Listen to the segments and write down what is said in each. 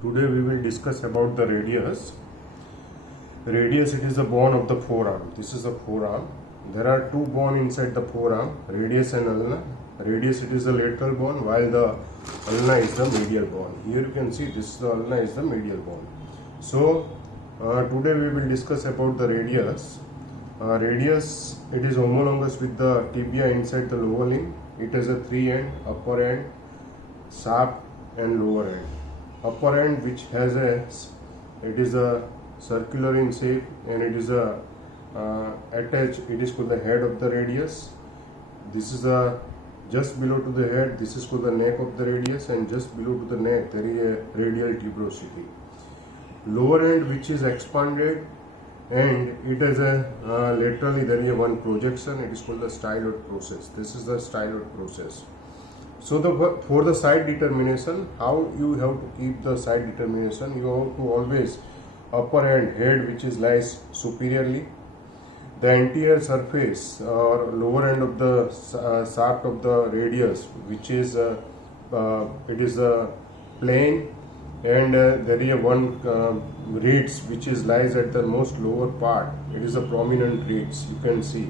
Today we will discuss about the radius. Radius, it is the bone of the forearm. This is the forearm. There are two bones inside the forearm, radius and ulna. Radius, it is the lateral bone, while the ulna is the medial bone. Here you can see this is the ulna is the medial bone. So today we will discuss about the radius. Radius, it is homologous with the tibia inside the lower limb. It has a three end, upper end, sharp and lower end. Upper end, which has it is a circular in shape, and it is a attached, it is called the head of the radius. This is a just below to the head, this is called the neck of the radius, and just below to the neck there is a radial tuberosity. Lower end, which is expanded, and it has a laterally there is a one projection, it is called the styloid process. This is the styloid process. So for the side determination, how you have to keep the side determination, you have to always upper end head, which is lies superiorly, the anterior surface or lower end of the shaft of the radius, which is it is a plane, and there is a one reeds which is lies at the most lower part. It is a prominent reeds, you can see.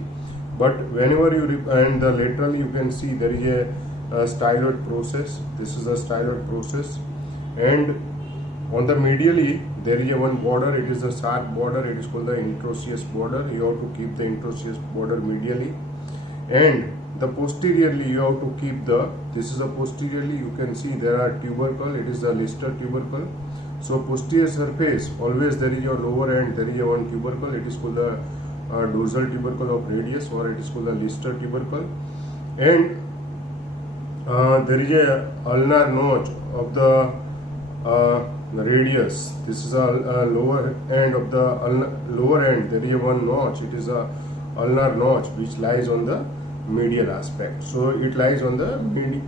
But whenever you and the laterally, you can see there is a styloid process. This is a styloid process, and on the medially there is a one border. It is a sharp border. It is called the interosseous border. You have to keep the interosseous border medially, and the posteriorly you have to keep the. This is a posteriorly. You can see there are tubercle. It is the Lister tubercle. So posterior surface always there is your lower end. There is a one tubercle. It is called the dorsal tubercle of radius, or it is called the Lister tubercle, and there is a ulnar notch of the radius. This is a lower end of the lower end. There is a one notch. It is a ulnar notch which lies on the medial aspect. So it lies on the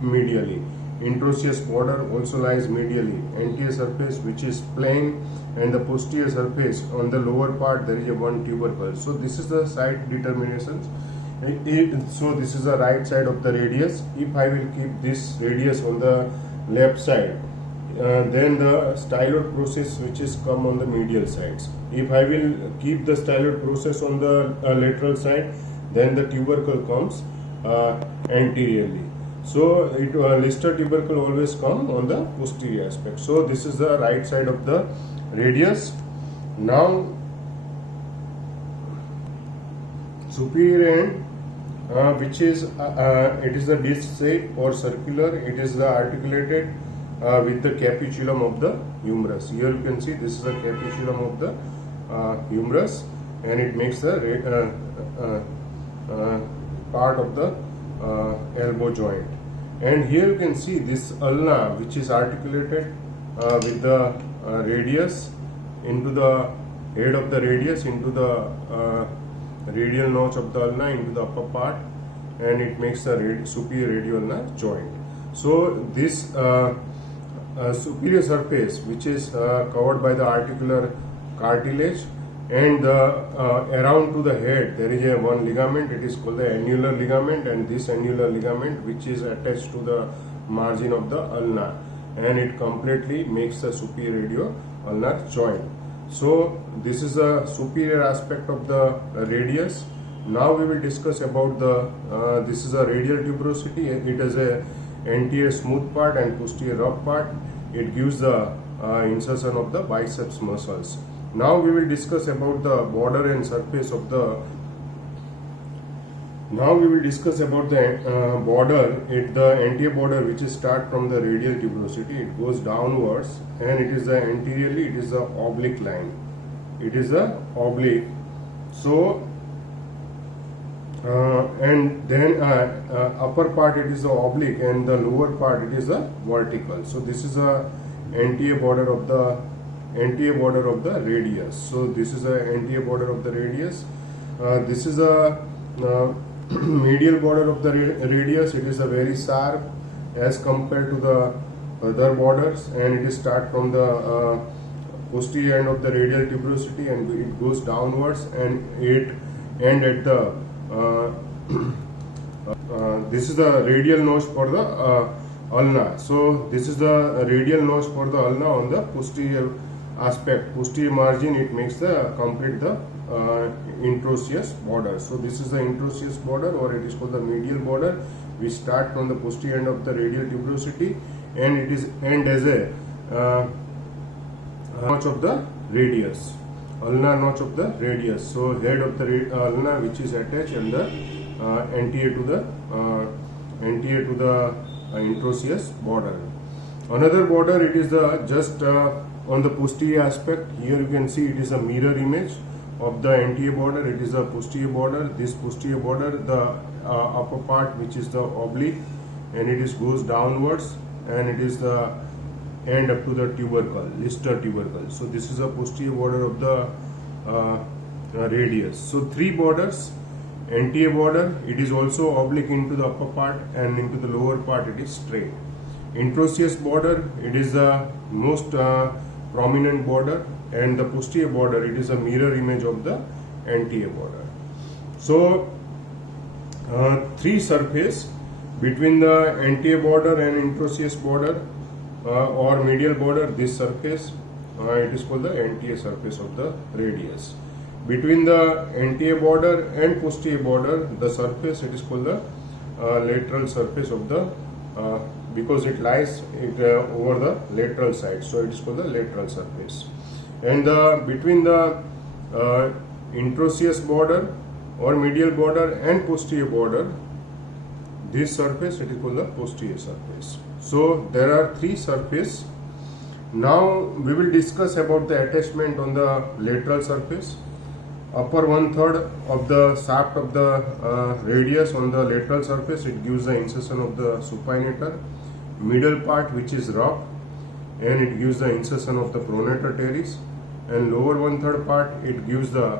medially. Interosseous border also lies medially. Anterior surface, which is plane, and the posterior surface on the lower part there is a one tubercle. So this is the side determinations. So this is the right side of the radius. If I will keep this radius on the left side, then the styloid process which is come on the medial sides. If I will keep the styloid process on the lateral side, then the tubercle comes anteriorly. So it Lister tubercle always come on the posterior aspect. So this is the right side of the radius. Now superior end, which is it is the disc shape or circular. It is the articulated with the capitulum of the humerus. Here you can see this is the capitulum of the humerus, and it makes the part of the elbow joint. And here you can see this ulna, which is articulated with the radius into the head of the radius, into the radial notch of the ulna, into the upper part, and it makes the superior radial ulnar joint. So this superior surface, which is covered by the articular cartilage, and around to the head there is a one ligament. It is called the annular ligament, and this annular ligament, which is attached to the margin of the ulna, and it completely makes the superior radial ulnar joint. So this is the superior aspect of the radius. Now we will discuss about the this is a radial tuberosity. It has a anterior smooth part and posterior rough part. It gives the insertion of the biceps muscles. Now we will discuss about the border and surface of the. Now we will discuss about the border. The anterior border, which is start from the radial tuberosity, it goes downwards, and it is the anteriorly. It is a oblique line. It is a oblique. So and then upper part it is the oblique, and the lower part it is the vertical. So this is a anterior border of the radius. So this is the anterior border of the radius. This is a medial border of the radius. It is a very sharp as compared to the other borders, and it is start from the posterior end of the radial tuberosity, and it goes downwards, and it end at the this is the radial notch for the ulna. So this is the radial notch for the ulna on the posterior aspect, posterior margin. It makes the complete the introosseous border. So this is the introosseous border, or it is called the medial border. We start from the posterior end of the radial tuberosity, and it is end as a notch of the radius, ulnar notch of the radius. So head of the ulna, which is attached and the anterior to the introosseous border. Another border, it is the just on the posterior aspect. Here you can see it is a mirror image of the anterior border. It is a posterior border. This posterior border, the upper part, which is the oblique, and it is goes downwards, and it is the end up to the tubercle, Lister tubercle. So this is a posterior border of the radius. So three borders. Anterior border, it is also oblique into the upper part, and into the lower part it is straight. Introosseous border, it is the most prominent border, and the posterior border, it is a mirror image of the anterior border. So three surface between the anterior border and introosseous border or medial border. This surface, it is called the anterior surface of the radius. Between the anterior border and posterior border, the surface, it is called the lateral surface of the because it lies over the lateral side, so it is called the lateral surface. And between the introosseous border or medial border and posterior border, this surface, it is called the posterior surface. So there are three surfaces. Now we will discuss about the attachment on the lateral surface. Upper 1/3 of the shaft of the radius on the lateral surface, it gives the insertion of the supinator. Middle part, which is rough, and it gives the insertion of the pronator teres. And lower 1/3 part, it gives the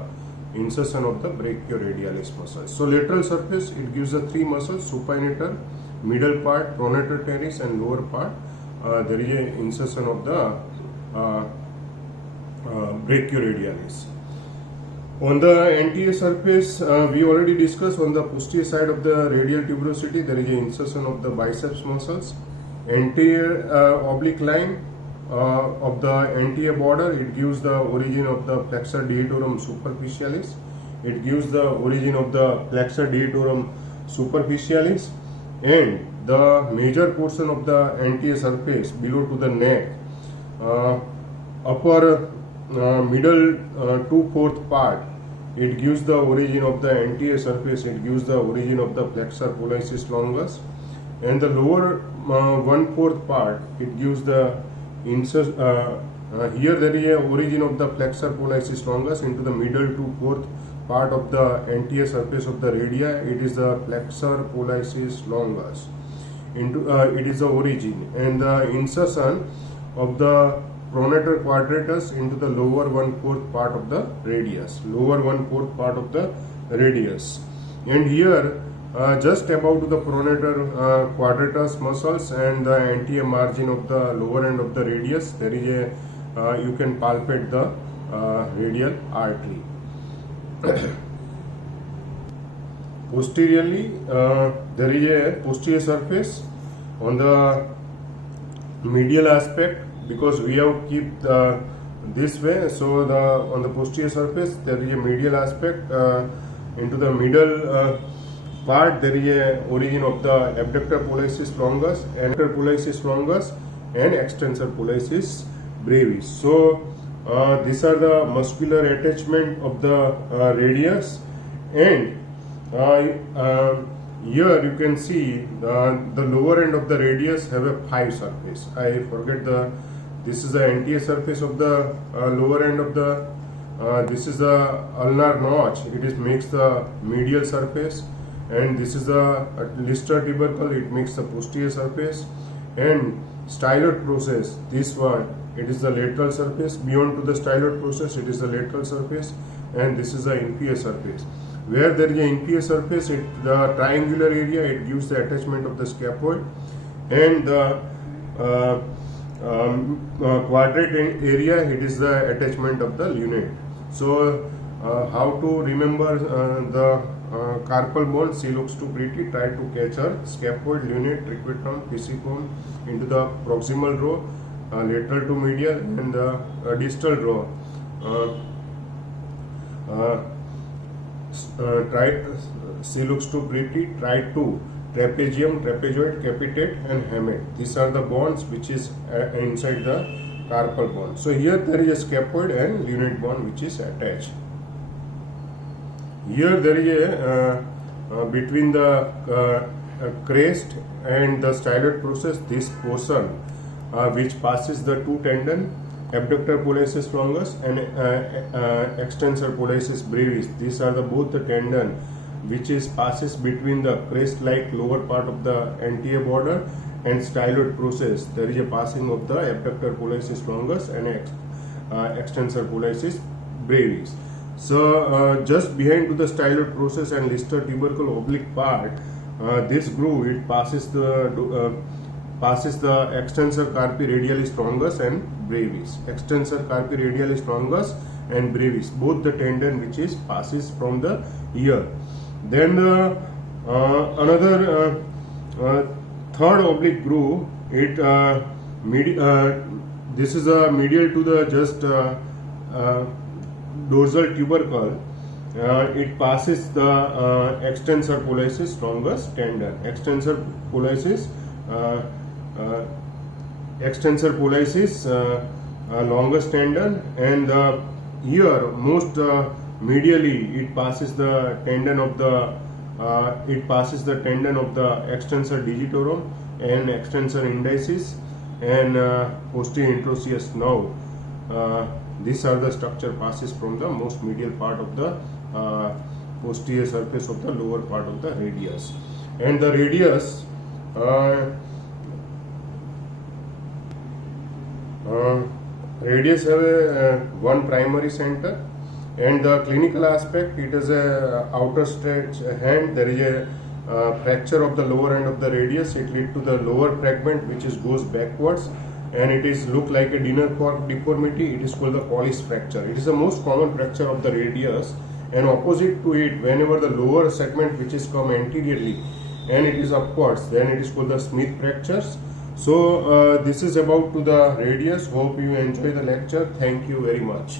insertion of the brachioradialis muscles. So lateral surface, it gives the three muscles: supinator, middle part, pronator teres, and lower part. There is a insertion of the brachioradialis. On the anterior surface, we already discussed on the posterior side of the radial tuberosity, there is an insertion of the biceps muscles. Anterior oblique line of the anterior border, it gives the origin of the flexor digitorum superficialis. It gives the origin of the flexor digitorum superficialis, and the major portion of the anterior surface below to the neck, upper middle 2/4 part, it gives the origin of the anterior surface. It gives the origin of the flexor pollicis longus, and the lower 1/4 part, it gives the here there is a origin of the flexor pollicis longus into the middle 2/4 part of the anterior surface of the radii. It is the flexor pollicis longus. Into it is the origin, and the insertion of the pronator quadratus into the lower 1/4 part of the radius, lower 1/4 part of the radius. And here, just above the pronator quadratus muscles and the anterior margin of the lower end of the radius, there is a you can palpate the radial artery. Posteriorly, there is a posterior surface on the medial aspect, because we have keep this way. So on the posterior surface, there is a medial aspect. Into the middle part, there is a origin of the abductor pollicis longus, anterior pollicis longus, and extensor pollicis brevis. So these are the muscular attachment of the radius, and here you can see the lower end of the radius have a 5 surface. I forget this is the anterior surface of the lower end of the this is the ulnar notch. It is makes the medial surface, and this is the Lister tubercle. It makes the posterior surface, and styloid process, this one, it is the lateral surface. Beyond to the styloid process, it is the lateral surface, and this is the inferior surface. Where there is an inferior surface, the triangular area, it gives the attachment of the scaphoid, and the quadrate area, it is the attachment of the lunate. So how to remember the carpal bone. She looks too pretty. Try to catch her. Scaphoid, lunate, triquetrum, pisiform into the proximal row, lateral to medial, and the distal row. She looks too pretty. Try to trapezium, trapezoid, capitate, and hamate. These are the bones which is inside the carpal bone. So here there is a scaphoid and lunate bone which is attached. Here there is a between the crest and the styloid process, this portion which passes the two tendon, abductor pollicis longus and extensor pollicis brevis. These are the both the tendon which is passes between the crest like lower part of the anterior border and styloid process. There is a passing of the abductor pollicis longus and extensor pollicis brevis. So just behind to the styloid process and listed tubercle oblique part, this groove it passes the extensor carpi radialis longus and brevis. Extensor carpi radialis longus and brevis, both the tendon which is passes from the ear. Then another third oblique groove. It this is a medial to the just dorsal tubercle. It passes the extensor pollicis longus tendon. Extensor pollicis longus tendon, and the ear most medially it passes the tendon of the extensor digitorum and extensor indicis and posterior introosseous nerve. These are the structure passes from the most medial part of the posterior surface of the lower part of the radius. And the radius have one primary center, and the clinical aspect, it is a outer stretch hand. There is a fracture of the lower end of the radius. It leads to the lower fragment which is goes backwards, and it is look like a dinner fork deformity. It is called the Colles fracture. It is the most common fracture of the radius, and opposite to it, whenever the lower segment which is come anteriorly and it is upwards, then it is called the Smith fractures. So this is about to the radius. Hope you enjoy the lecture. Thank you very much.